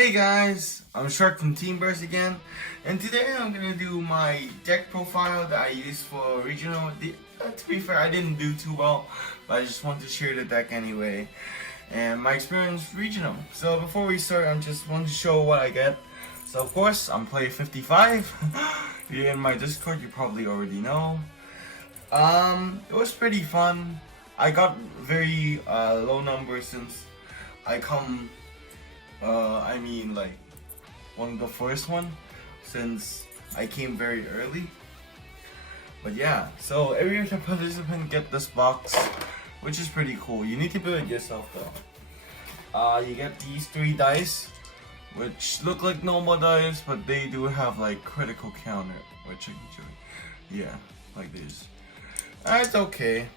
Hey guys, I'm Shark from Team Burst again, and today I'm gonna do my deck profile that I used for regional. To be fair, I didn't do too well, but I just wanted to share the deck anyway, and my experience regional. So before we start, I just want to show what I get. So of course, I'm playing 55. If you're in my Discord, you probably already know. It was pretty fun. I got very low numbers since I come. Like one of the first one, since I came very early. But yeah, so every participant get this box, which is pretty cool. You need to build it yourself though. You get these 3 dice, which look like normal dice, but they do have like critical counter, which I enjoy. Yeah, like this. It's okay.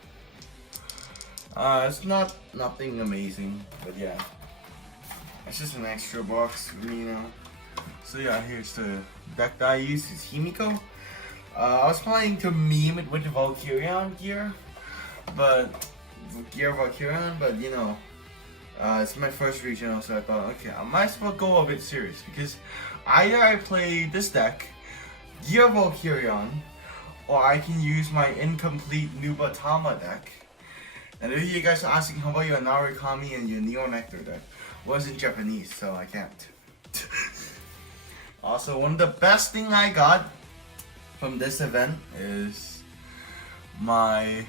It's nothing amazing, but yeah. It's just an extra box, So yeah, here's the deck that I use. It's Himiko. I was planning to meme it with the Valkyrian gear, but it's my first regional, so I thought, okay, I might as well go a bit serious because either I play this deck, Gear Valkyrian, or I can use my incomplete Nubatama deck. And if you guys are asking how about your Narukami and your Neo Nectar deck, was in Japanese, so I can't. Also, one of the best thing I got from this event is my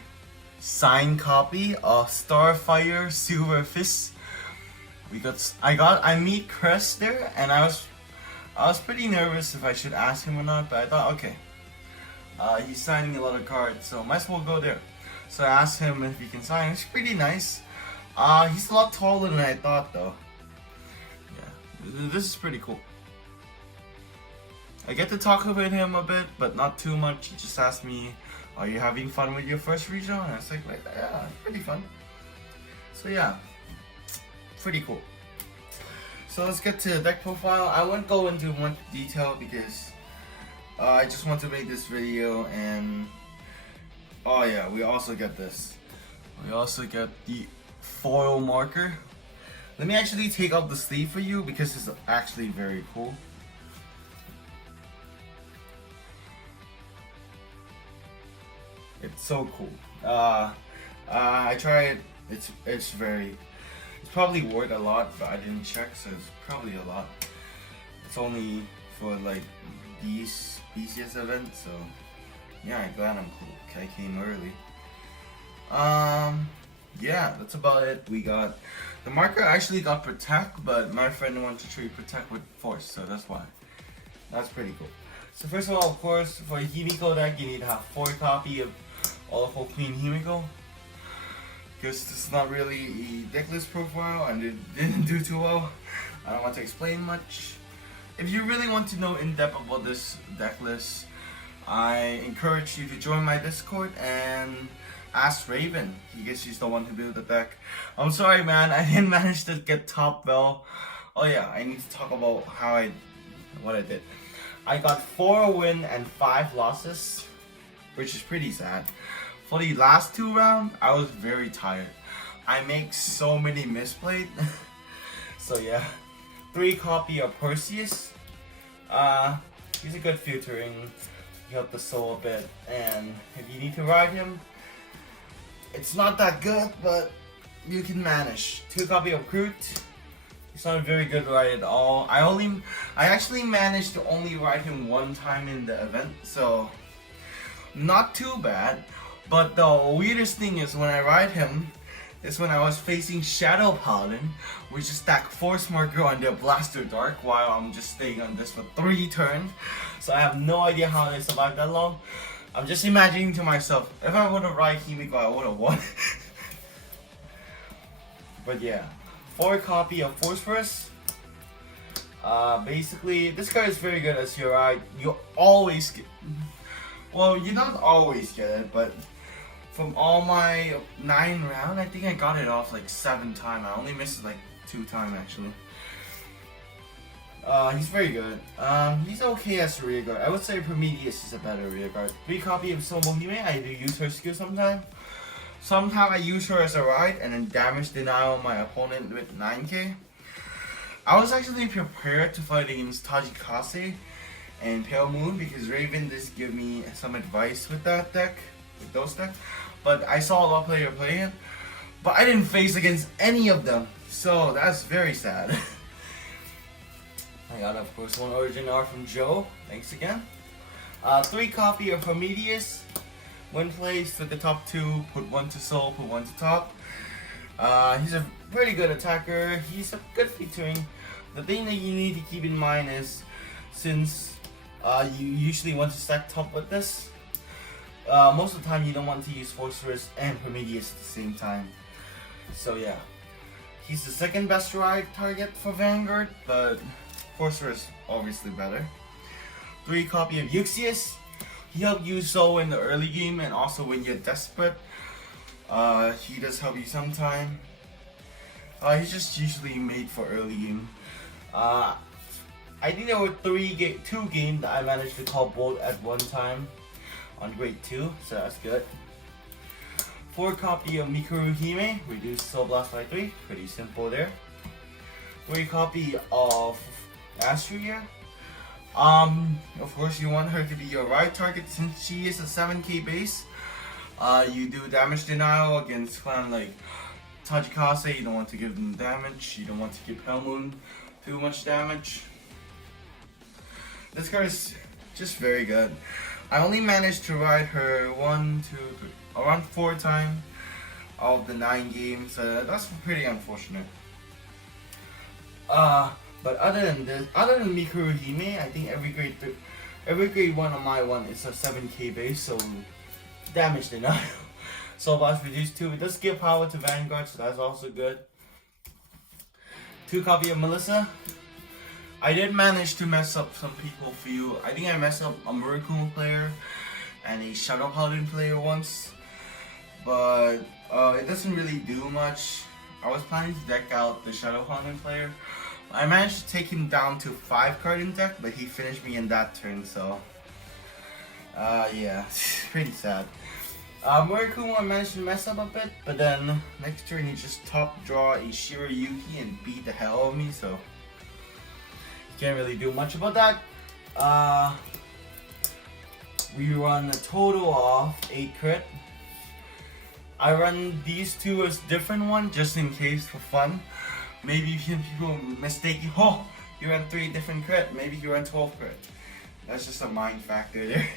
signed copy of Starfire Silver Fist. I meet Chris there, and I was pretty nervous if I should ask him or not, but I thought, okay, he's signing a lot of cards, so might as well go there. So I asked him if he can sign. It's pretty nice. He's a lot taller than I thought though. Yeah, this is pretty cool. I get to talk with him a bit, but not too much. He just asked me, are you having fun with your first regional? And I was like yeah, it's pretty fun. So yeah, pretty cool. So let's get to the deck profile. I won't go into much detail because I just want to make this video. And oh yeah, we also get this. We also get the foil marker. Let me actually take out the sleeve for you because it's actually very cool. It's so cool. I tried it. It's probably worth a lot, but I didn't check, so it's probably a lot. It's only for like these BCS events, so yeah, I'm glad I'm cool. I came early. Yeah, that's about it. We got the marker actually got protect, but my friend wanted to trade protect with force, so that's why. That's pretty cool. So first of all, of course, for a Himiko deck, you need to have 4 copies of All-Full Queen Himiko. Because this is not really a deck list profile and it didn't do too well. I don't want to explain much. If you really want to know in depth about this deck list, I encourage you to join my Discord and ask Raven. I guess she's the one who built the deck. I'm sorry, man. I didn't manage to get top well. Oh yeah, I need to talk about what I did. I got 4 wins and 5 losses, which is pretty sad. For the last 2 rounds, I was very tired. I make so many misplayed. So yeah, 3 copy of Perseus. He's a good filtering. He helped the soul a bit, and if you need to ride him, it's not that good, but you can manage. 2 copy of Groot. It's not a very good ride at all. I actually managed to only ride him 1 time in the event, so not too bad. But the weirdest thing is when I ride him is when I was facing Shadow Paladin, which is stack Force Marker on their Blaster Dark while I'm just staying on this for 3 turns. So I have no idea how they survived that long. I'm just imagining to myself, if I would have ride Himiko, I would have won. But yeah, 4 copy of Force First. Basically, this card is very good as your ride. You always get, well, you don't always get it, but from all my 9 rounds, I think I got it off like 7 times. I only missed it like 2 times actually. He's very good. He's okay as a rear guard. I would say Prometheus is a better rear guard. 3 copy of Somohime. I do use her skill sometimes. Sometimes I use her as a ride and then damage denial my opponent with 9k. I was actually prepared to fight against Tajikase and Pale Moon because Raven just give me some advice with that deck, with those decks. But I saw a lot of players play it, but I didn't face against any of them, so that's very sad. I got, of course, one Origin R from Joe. Thanks again. 3 copy of Prometheus. When placed with the top 2, put 1 to soul, put 1 to top. He's a pretty good attacker. He's a good featuring. The thing that you need to keep in mind is, since you usually want to stack top with this, most of the time you don't want to use Sorceress and Prometheus at the same time. So yeah, he's the second best ride target for Vanguard, but Sorceress obviously better. 3 copy of Uxius. He helped you so in the early game and also when you're desperate. He does help you sometime. He's just usually made for early game. I think there were 2 games that I managed to call both at one time on grade 2, so that's good. 4 copy of Mikuru Hime, reduced Soul Blast by 3, pretty simple there. 3 copy of Astria. Of course you want her to be your right target since she is a 7k base. You do damage denial against clan like Tajikase, you don't want to give them damage, you don't want to give Pale Moon too much damage. This card is just very good. I only managed to ride her 1, 2, 3, around 4 times of the 9 games. That's pretty unfortunate. But other than Mikuru Hime, I think every grade 1 on my one is a 7k base, so damage denial. Soul Blast reduced 2. It does give power to Vanguard, so that's also good. 2 copy of Melissa. I did manage to mess up some people for you. I think I messed up a Murakumo player and a Shadow Paladin player once, but it doesn't really do much. I was planning to deck out the Shadow Paladin player. I managed to take him down to 5 card in deck, but he finished me in that turn, so yeah, pretty sad. Murakumo I managed to mess up a bit, but then next turn he just top draw a Shirayuki and beat the hell out of me, so can't really do much about that. We run a total of 8 crit. I run these 2 as different one just in case for fun. Maybe people mistake you, oh, you ran 3 different crit, maybe you ran 12 crit. That's just a mind factor there.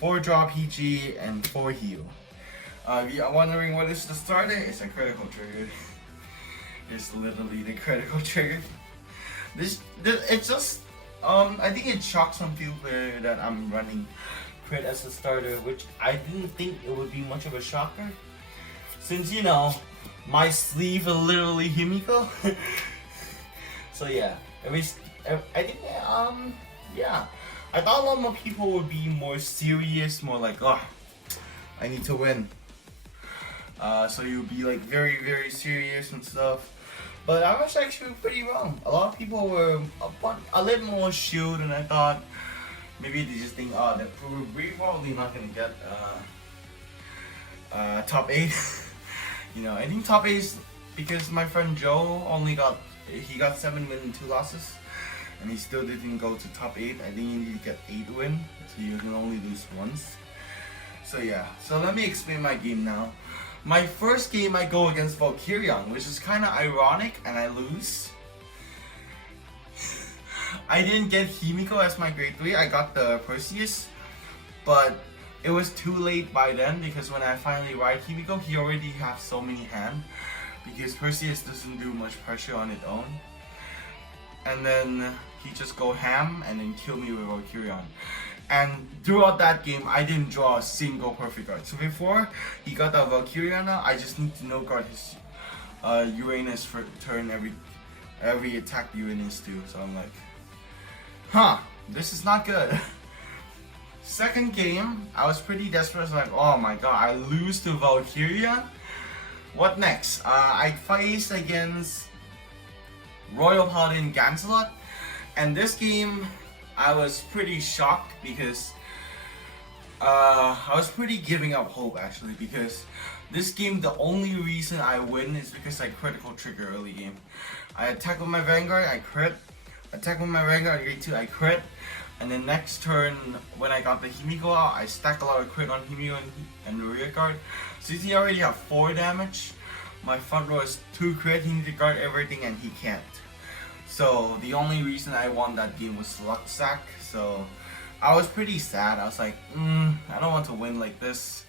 4 draw PG and 4 heal. If you're wondering what is the starter, it's a critical trigger. It's literally the critical trigger. It's just, I think it shocked some people that I'm running crit as a starter, which I didn't think it would be much of a shocker. Since, you know, my sleeve is literally Himiko. So yeah, I think, yeah. I thought a lot more people would be more serious, more like, oh, I need to win. So you'll be like very, very serious and stuff. But I was actually pretty wrong. A lot of people were a little more shield, and I thought maybe they just think, oh, we're probably not gonna get top 8. You know, I think top 8 is because my friend Joe only got 7 wins and 2 losses, and he still didn't go to top 8. I think you need to get 8 wins, so you can only lose once. So yeah, so let me explain my game now. My first game I go against Valkyrion, which is kind of ironic, and I lose. I didn't get Himiko as my grade 3, I got the Perseus, but it was too late by then because when I finally ride Himiko, he already has so many hands because Perseus doesn't do much pressure on its own. And then he just go ham and then kill me with Valkyrion. And throughout that game, I didn't draw a single perfect card. So before he got the Valkyrion, I just need to no guard his Uranus for turn every attack Uranus do. So I'm like, huh, this is not good. Second game, I was pretty desperate. I was like, oh my god, I lose to Valkyrion. What next? I faced against Royal Paladin Gancelot, and this game I was pretty shocked because I was pretty giving up hope actually, because this game the only reason I win is because I critical trigger early game. I attack with my Vanguard, I crit. Attack with my Vanguard, grade 2, I crit. And then next turn, when I got the Himiko out, I stack a lot of crit on Himiko and rear guard. Since he already have 4 damage, my front row is 2 crit, he needs to guard everything and he can't. So the only reason I won that game was luck sack. So I was pretty sad. I was like, I don't want to win like this.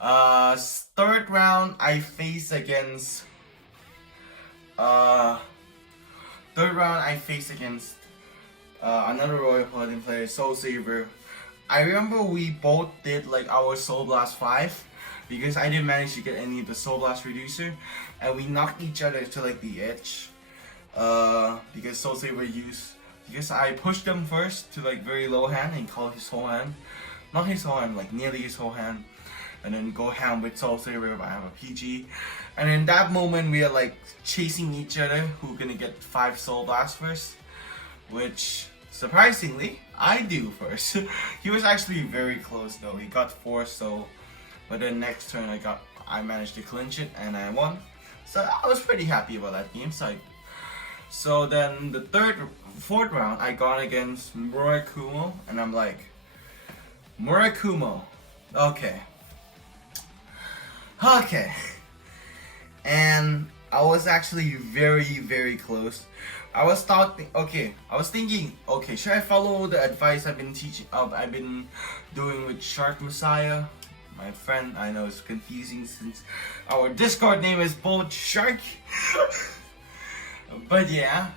Third round I faced against another Royal Paladin player, Soul Saver. I remember we both did like our Soul Blast 5 because I didn't manage to get any of the Soul Blast reducer, and we knocked each other to like the edge. Because Soul Saver because I pushed him first to like very low hand and call his whole hand. Not his whole hand, like nearly his whole hand. And then go ham with Soul Saver, but I have a PG. And in that moment we are like chasing each other, who gonna get 5 Soul Blasts first. Which, surprisingly, I do first. He was actually very close though, he got 4 Soul. But then next turn I managed to clinch it and I won. So I was pretty happy about that game. So then the fourth round I got against Murakumo, and I'm like, Murakumo, okay. And I was actually very close. I was thinking, okay, should I follow the advice I've been doing with Shark Messiah, my friend? I know it's confusing since our Discord name is both Shark. But yeah,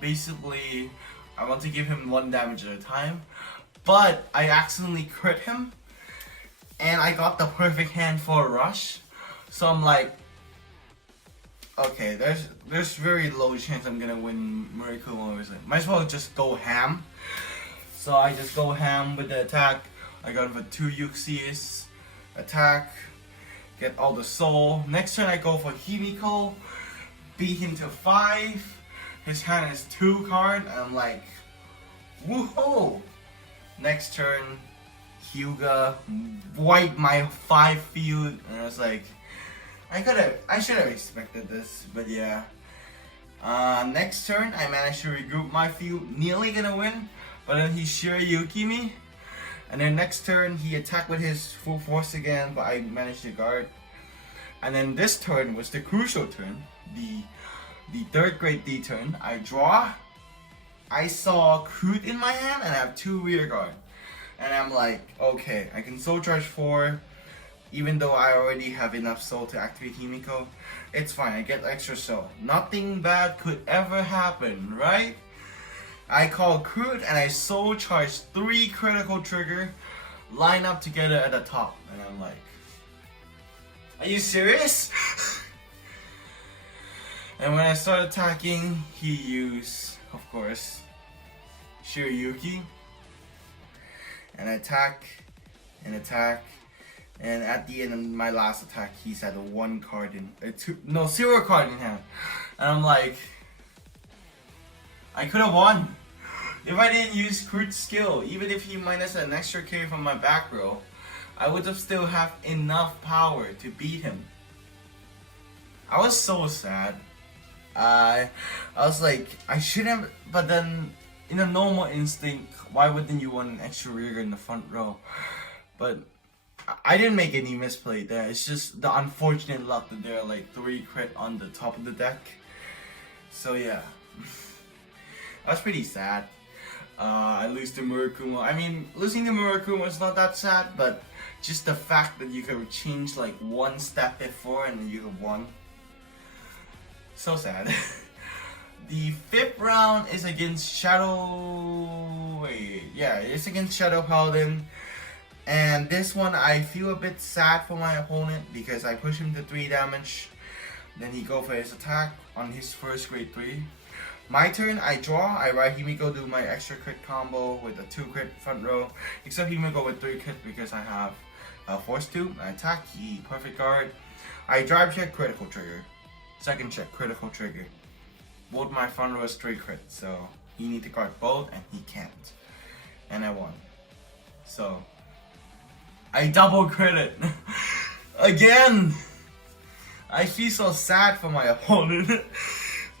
basically, I want to give him 1 damage at a time, but I accidentally crit him, and I got the perfect hand for a rush. So I'm like, okay, there's very low chance I'm gonna win Murakumo. Might as well just go ham. So I just go ham with the attack. I got him for 2 Uxias, attack, get all the soul. Next turn I go for Himiko, beat him to 5. His hand is 2 card, and I'm like, woohoo! Next turn, Hyuga wiped my 5 field, and I was like, I should have expected this, but yeah. Next turn, I managed to regroup my field, nearly gonna win, but then he Shiryuki me. And then next turn, he attacked with his full force again, but I managed to guard. And then this turn was the crucial turn, the 3rd grade D turn. I draw. I saw Crude in my hand, and I have 2 rear guard. And I'm like, okay, I can soul charge 4, even though I already have enough soul to activate Himiko. It's fine, I get extra soul. Nothing bad could ever happen, right? I call Crude and I soul charge 3 critical trigger, line up together at the top, and I'm like, are you serious? And when I start attacking, he used, of course, Shiryuki, and attack, and at the end of my last attack, he's had a 1 card in, 0 card in hand, and I'm like, I could have won if I didn't use Crude's skill. Even if he minus an extra carry from my back row, I would have still have enough power to beat him. I was so sad. I was like, I should have, but then in a normal instinct, why wouldn't you want an extra rear in the front row? But I didn't make any misplay there. It's just the unfortunate luck that there are like 3 crit on the top of the deck. So yeah, I was pretty sad. I lose to Murakumo. I mean, losing to Murakumo is not that sad, but just the fact that you could change like 1 step before and then you have won. So sad. The 5th round is against it's against Shadow Paladin. And this one I feel a bit sad for my opponent because I push him to 3 damage. Then he go for his attack on his first grade 3. My turn, I draw, I ride Himiko, do my extra crit combo with a 2 crit front row. Except Himiko with 3 crit because I have force 2. I attack, he perfect guard. I drive check, critical trigger. Second check, critical trigger. Both my front row is 3 crit, so he need to guard both and he can't. And I won. So I double crit it. Again! I feel so sad for my opponent.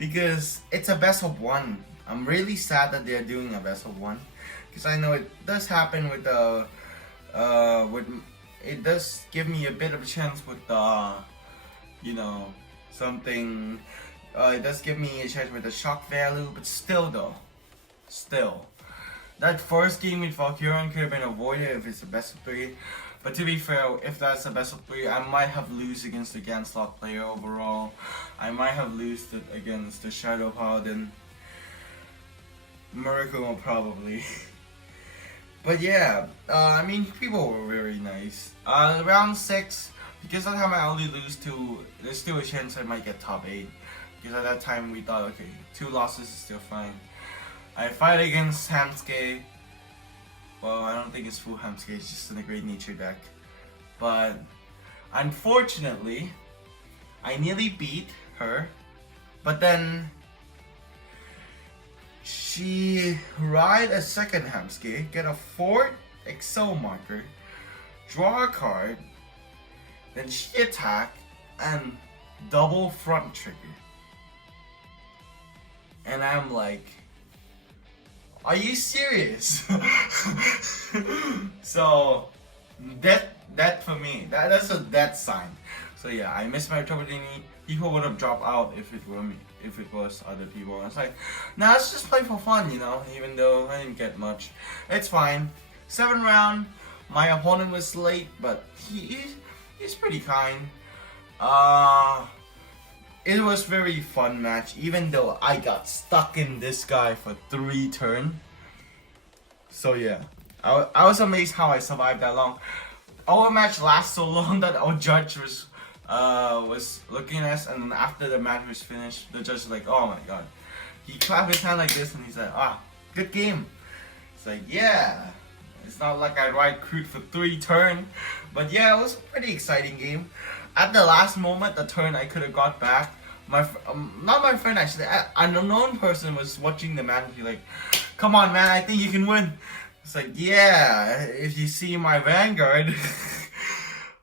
because it's a best of one. I'm really sad that they're doing a best of one, because I know it does happen with the with it does give me a bit of a chance with the you know something. It does give me a chance with the shock value, but still though, still. That first game with Valkyrian could have been avoided if it's a best of 3. But to be fair, if that's a best of 3, I might have lost against the Ganslot player overall. I might have lost it against the Shadow Paladin. Miracle probably. But yeah, I mean, people were very nice. Round 6, because that time I only lose 2, there's still a chance I might get top 8. Because at that time we thought, okay, 2 losses is still fine. I fight against Hamsuke. Well, I don't think it's full Hamsuke, it's just in a Great Nature deck. But unfortunately, I nearly beat her. But then she ride a second Hamsuke, get a 4th Excel marker, draw a card, then she attack and double front trigger. And I'm like, are you serious? So that for me, that's a death sign. So yeah, I missed my opportunity. People would have dropped out if it were me, if it was other people. And it's like, nah, let's just play for fun, you know. Even though I didn't get much, it's fine. 7th round, my opponent was late, but he's pretty kind. It was very fun match, even though I got stuck in this guy for 3 turns. So yeah, I was amazed how I survived that long. Our match lasted so long that our judge was looking at us, and then after the match was finished, the judge was like, oh my god. He clapped his hand like this and he said, good game. It's like, yeah, it's not like I ride crude for 3 turns, but yeah, it was a pretty exciting game. At the last moment, the turn I could have got back. Not my friend actually, an unknown person was watching the match. He's like, come on man, I think you can win. It's like, yeah, if you see my Vanguard,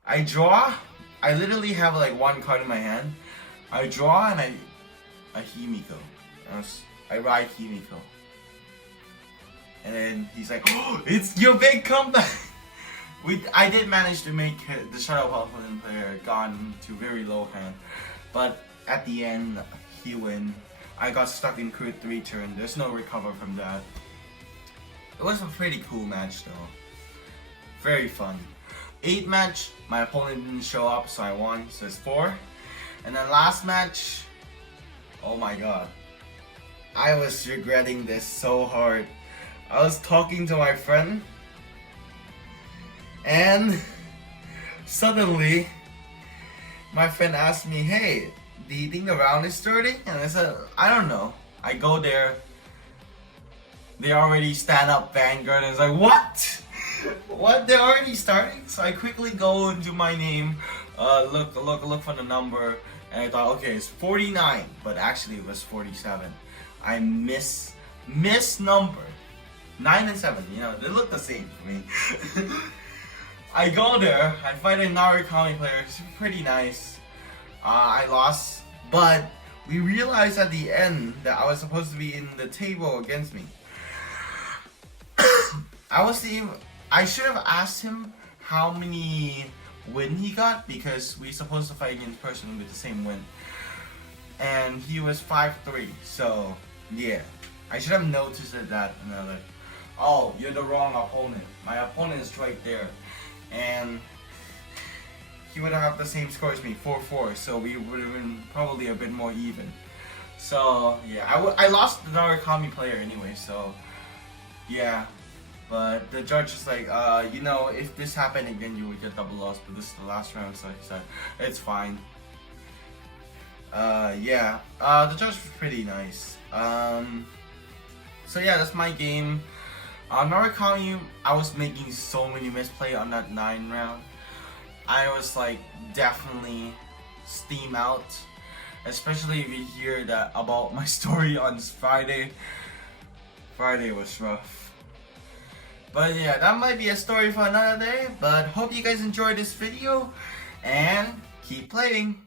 I draw. I literally have like 1 card in my hand. I draw and I Himiko. I ride Himiko. And then he's like, oh, it's your big comeback. I did manage to make the Shadow Paladin player gone to very low hand, but at the end he win. I got stuck in crit 3 turn. There's no recover from that. It was a pretty cool match though. Very fun. 8th match, my opponent didn't show up, so I won. So it's 4. And then last match, oh my god, I was regretting this so hard. I was talking to my friend, and suddenly my friend asked me, hey, do you think the round is starting? And I said, I don't know. I go there, they already stand up Vanguard, and it's like, what? What? They're already starting? So I quickly go into my name, look for the number, and I thought, okay, it's 49, but actually it was 47. I miss number 9 and 7. You know, they look the same for me. I go there, I fight a Narukami player, it's pretty nice. I lost, but we realized at the end that I was supposed to be in the table against me. I should have asked him how many win he got, because we supposed to fight against person with the same win. And he was 5-3, so yeah. I should have noticed that, and I was like, oh, you're the wrong opponent. My opponent is right there. And he would have the same score as me, 4-4, so we would have been probably a bit more even. So yeah, I lost the Narukami player anyway, so yeah. But the judge is like, you know, if this happened again, you would get double loss, but this is the last round, so he said, it's fine. Yeah, the judge was pretty nice. So yeah, that's my game. Narukami, I was making so many misplay on that 9 round. I was like definitely steam out, especially if you hear that about my story on Friday. Friday was rough. But yeah, that might be a story for another day, but hope you guys enjoyed this video and keep playing.